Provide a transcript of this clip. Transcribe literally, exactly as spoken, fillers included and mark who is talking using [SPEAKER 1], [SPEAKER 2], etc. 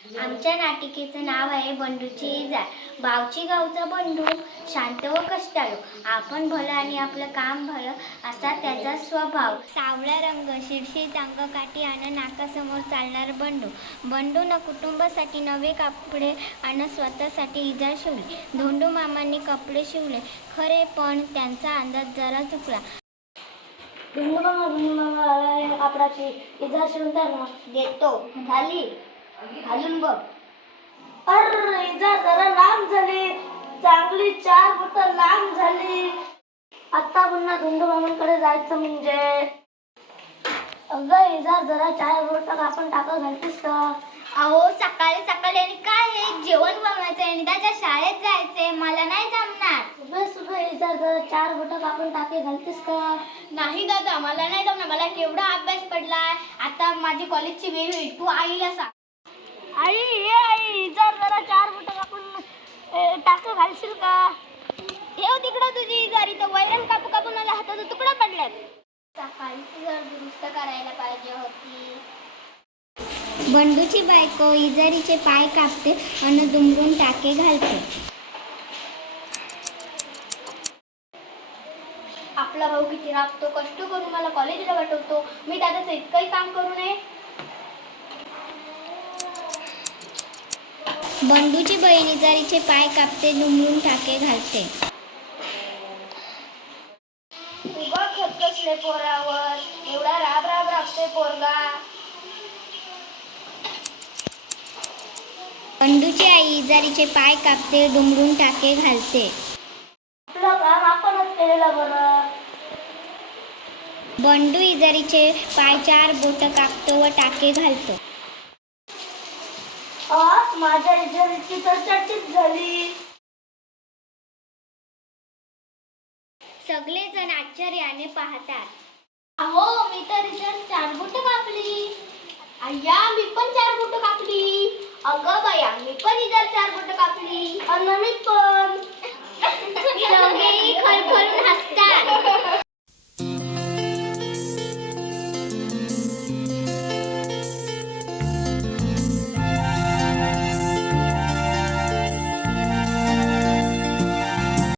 [SPEAKER 1] आमच्या नाटिकेचं नाव आहे बंडूची इजार. बावची गावचा बंडू शांत व कष्टाळू, आपण भलं आणि आपलं काम भलं असा त्याचा स्वभाव. सावळा रंग, शिरशीर अंग, काठी आणि नाकासमोर चालणार बंडू. बंडूनं कुटुंबासाठी नवे कपडे आणि स्वतःसाठी इजार शिवली. धोंडू मामांनी कपडे शिवले खरे, पण त्यांचा अंदाज जरा चुकला.
[SPEAKER 2] धोंडू मामा धोंडू मामा कापडाची इजार शिवताना
[SPEAKER 1] देतो, झाली घालून बघ.
[SPEAKER 2] अर इजार जरा लांब झाली, चांगली चार बोट लांब झाली. आता पुन्हा धोंडू मामांकडे जायचं म्हणजे अगं इजार जरा चार बोट आपण टाका घालतेस का?
[SPEAKER 1] अहो सकाळी सकाळी आणि काय हे जेवण बनवायचं आणि त्याच्या शाळेत जायचंय, मला नाही जमणार.
[SPEAKER 2] सुबह सुबह इजार जरा चार बोट आपण टाके घालतेस का?
[SPEAKER 1] नाही दादा, मला नाही जमणार, मला केवढा अभ्यास पडलाय. आता माझी कॉलेजची वेळ होईल, तू आईला सांग.
[SPEAKER 2] आई ये आई इजार जरा चार बोट आपण टाके घालशील का?
[SPEAKER 1] ठेव तिकडं तुझी इजार, इथं वैरण कापू कापू माझ्या हाताचा तुकडा पडलाय. सकाळी जर दुरुस्त करायला पाहिजे होती. बंडूची बायको इजारीचे पाय कापते आणि दुमरून टाके घालते. आपला भाऊ किती राबतो, कष्ट करून मला कॉलेजला पाठवतो, मी दादाचं इतकंही काम करू नये. बंडूची बहीण इजारीचे पाय कापते, दुमरून टाके घालते. उगा खतकसले पोरावर, एवढा राब राब राबते पोरगा. बंडूची आई इजारीचे पाय कापते, दुमरून टाके घालते.
[SPEAKER 2] आपलं काम आपणच केलेलं बरं.
[SPEAKER 1] बंडू इजारीचे पाय चार बोट कापतो व टाके घालतो.
[SPEAKER 2] आज माझ्या इजारीची तर चर्चित झाली.
[SPEAKER 1] सगळेजण आश्चर्याने पाहतात. अहो, मी तर इजार चार बोट कापली. अय्या, मी पण चार बोट कापली. अगं बया, मी पण इजार चार बोट कापली.
[SPEAKER 2] अन्न मी पण